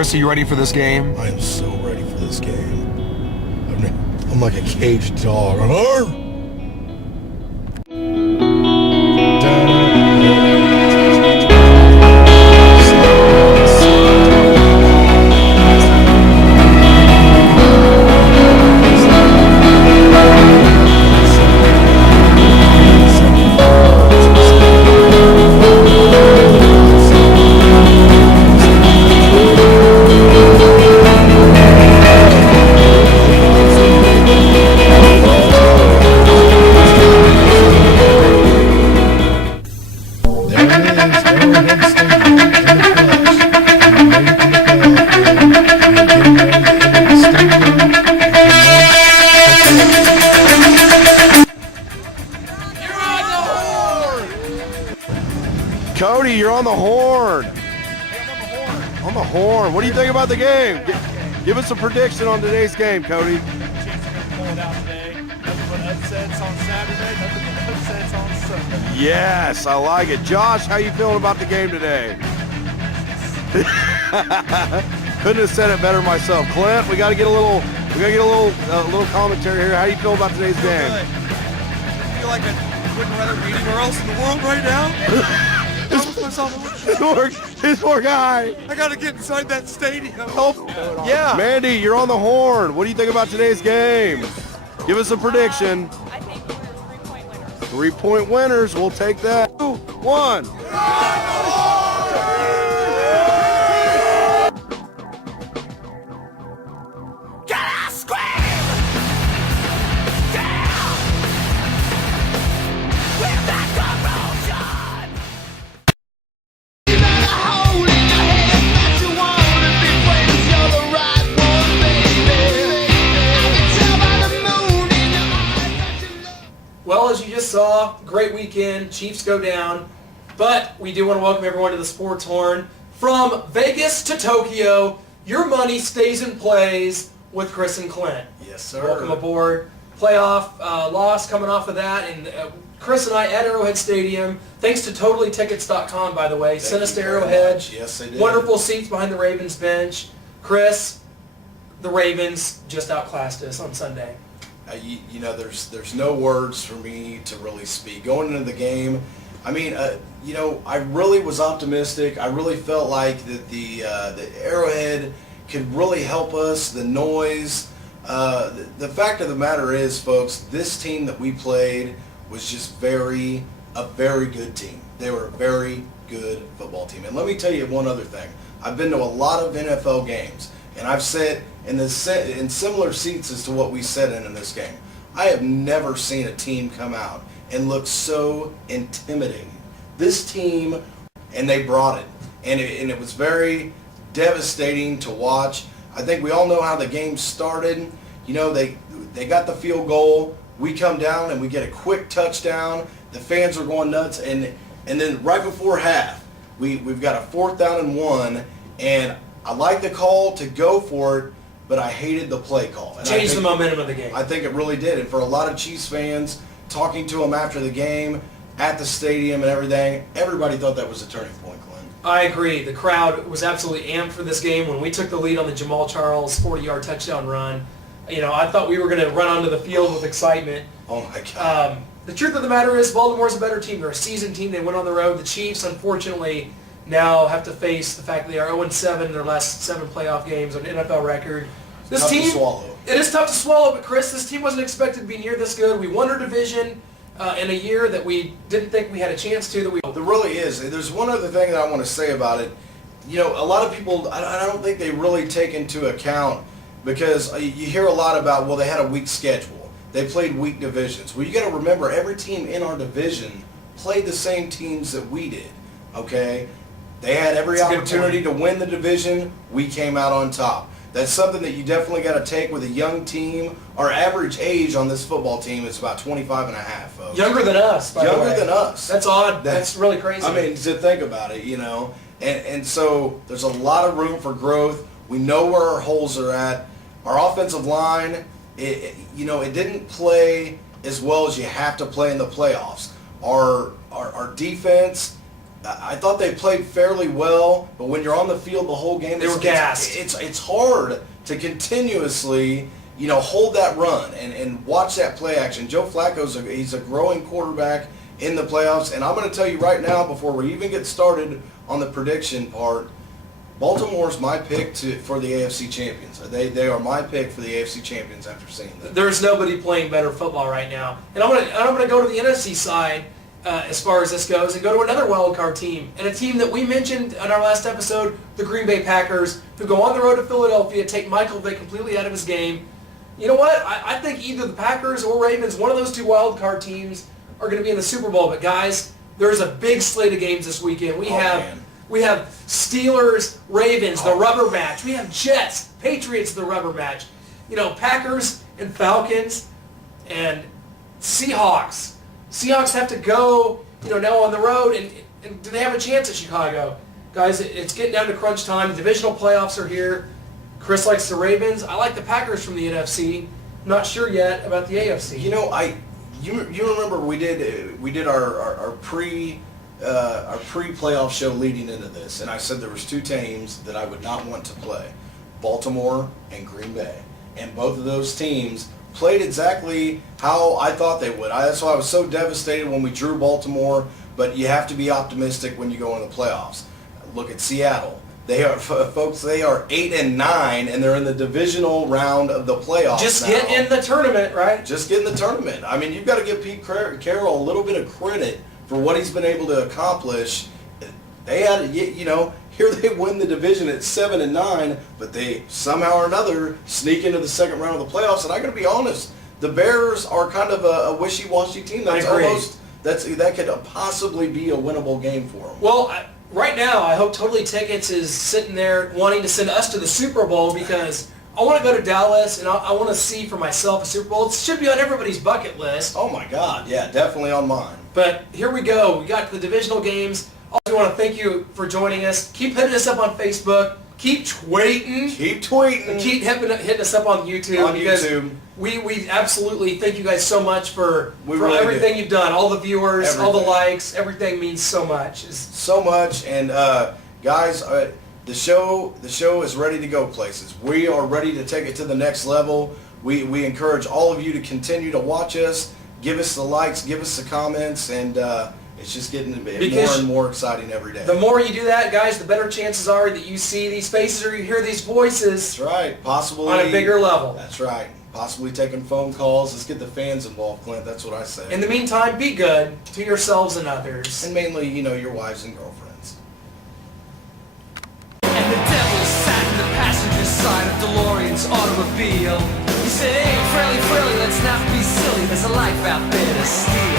Chris, are you ready for this game? I am so ready for this game. I'm like a caged dog. Cody, you're on the horn. On the horn. What do you think about the game? Give us a prediction on today's game, Cody. Chiefs are going to pull it out today. Nothing but upsets on Saturday, nothing but upsets on Sunday. Yes, I like it. Josh, how you feeling about the game today? Couldn't have said it better myself. Clint, we got to get a little commentary here. How do you feel about today's game? Good. I feel like I wouldn't rather be anywhere else in the world right now. His poor guy. I got to get inside that stadium. Yeah. Mandy, you're on the horn. What do you think about today's game? Give us a prediction. I think we're 3-point winners. 3-point winners. We'll take that. 2, 1. Well, as you just saw, great weekend. Chiefs go down. But we do want to welcome everyone to the Sports Horn. From Vegas to Tokyo, your money stays and plays with Chris and Clint. Yes, sir. Welcome aboard. Playoff loss coming off of that. And Chris and I at Arrowhead Stadium, thanks to TotallyTickets.com, by the way, sent us to Arrowhead. Yes, they did. Wonderful seats behind the Ravens bench. Chris, the Ravens just outclassed us on Sunday. You know, there's no words for me to really speak. Going into the game, I mean, you know, I really was optimistic. I really felt like that the Arrowhead could really help us. The noise. The fact of the matter is, folks, this team that we played was just a very good team. They were a very good football team. And let me tell you one other thing. I've been to a lot of NFL games, and I've sat in similar seats as to what we sat in this game. I have never seen a team come out and look so intimidating. This team, and they brought it. And it was very devastating to watch. I think we all know how the game started. You know, they got the field goal. We come down and we get a quick touchdown. The fans are going nuts. And then right before half, we've got a 4th down and 1. And I like the call to go for it, but I hated the play call. And Changed the momentum of the game. I think it really did. And for a lot of Chiefs fans, talking to them after the game, at the stadium and everything, everybody thought that was a turning point, Clint. I agree. The crowd was absolutely amped for this game. When we took the lead on the Jamal Charles 40-yard touchdown run, you know, I thought we were going to run onto the field with excitement. Oh, my God. The truth of the matter is Baltimore's a better team. They're a seasoned team. They went on the road. The Chiefs, unfortunately, now have to face the fact that they are 0-7 in their last 7 playoff games on an NFL record. This Tough team, to swallow. It is tough to swallow, but Chris, this team wasn't expected to be near this good. We won our division in a year that we didn't think we had a chance to. There really is. There's one other thing that I want to say about it. You know, a lot of people, I don't think they really take into account, because you hear a lot about, well, they had a weak schedule. They played weak divisions. Well, you got to remember, every team in our division played the same teams that we did, okay? They had every opportunity to win the division. We came out on top. That's something that you definitely got to take with a young team. Our average age on this football team is about 25 and a half, folks. Younger than us, by the way. Younger than us. That's odd. That's really crazy. I mean, to think about it, you know. And so there's a lot of room for growth. We know where our holes are at. Our offensive line, it didn't play as well as you have to play in the playoffs. Our defense, I thought they played fairly well, but when you're on the field the whole game, They were gassed. It's hard to continuously, hold that run and watch that play action. Joe Flacco's he's a growing quarterback in the playoffs, and I'm going to tell you right now, before we even get started on the prediction part, Baltimore's my pick for the AFC champions. They are my pick for the AFC champions after seeing them. There's nobody playing better football right now. And I'm gonna go to the NFC side as far as this goes and go to another wild card team, and a team that we mentioned in our last episode, the Green Bay Packers, who go on the road to Philadelphia, take Michael Vick completely out of his game. You know what? I think either the Packers or Ravens, one of those two wild card teams, are going to be in the Super Bowl. But guys, there's a big slate of games this weekend. We have Steelers, Ravens, the rubber match. We have Jets, Patriots, the rubber match. Packers and Falcons and Seahawks. Seahawks have to go, now on the road, and do they have a chance at Chicago? Guys, it's getting down to crunch time. The divisional playoffs are here. Chris likes the Ravens. I like the Packers from the NFC. Not sure yet about the AFC. You remember we did our pre-playoff show leading into this, and I said there was two teams that I would not want to play, Baltimore and Green Bay, and both of those teams played exactly how I thought they would. That's why I was so devastated when we drew Baltimore, but you have to be optimistic when you go into the playoffs. Look at Seattle. They are 8-9, and they're in the divisional round of the playoffs. Just get in the tournament, right? Just get in the tournament. I mean, you've got to give Pete Carroll a little bit of credit for what he's been able to accomplish. They had, here they win the division at 7-9, but they somehow or another sneak into the second round of the playoffs. And I got to be honest, the Bears are kind of a wishy-washy team. That's that could possibly be a winnable game for them. Well, right now, I hope Totally Tickets is sitting there wanting to send us to the Super Bowl, because I want to go to Dallas and I want to see for myself a Super Bowl. It should be on everybody's bucket list. Oh my God, yeah, definitely on mine. But here we go. We got to the divisional games. Also, we want to thank you for joining us. Keep hitting us up on Facebook. Keep tweeting. Keep tweeting. And keep hitting us up on YouTube. We absolutely thank you guys so much for really everything you've done. All the viewers, all the likes, everything means so much. So much. And guys, the show is ready to go places. We are ready to take it to the next level. We encourage all of you to continue to watch us. Give us the likes, give us the comments, and it's just getting more and more exciting every day. The more you do that, guys, the better chances are that you see these faces or you hear these voices. That's right. Possibly on a bigger level. That's right. Possibly taking phone calls. Let's get the fans involved, Clint. That's what I say. In the meantime, be good to yourselves and others. And mainly, your wives and girlfriends. And the devil sat in the passenger side of DeLorean's automobile. He said, hey, frilly, let's not be silly. There's a life out there to steal.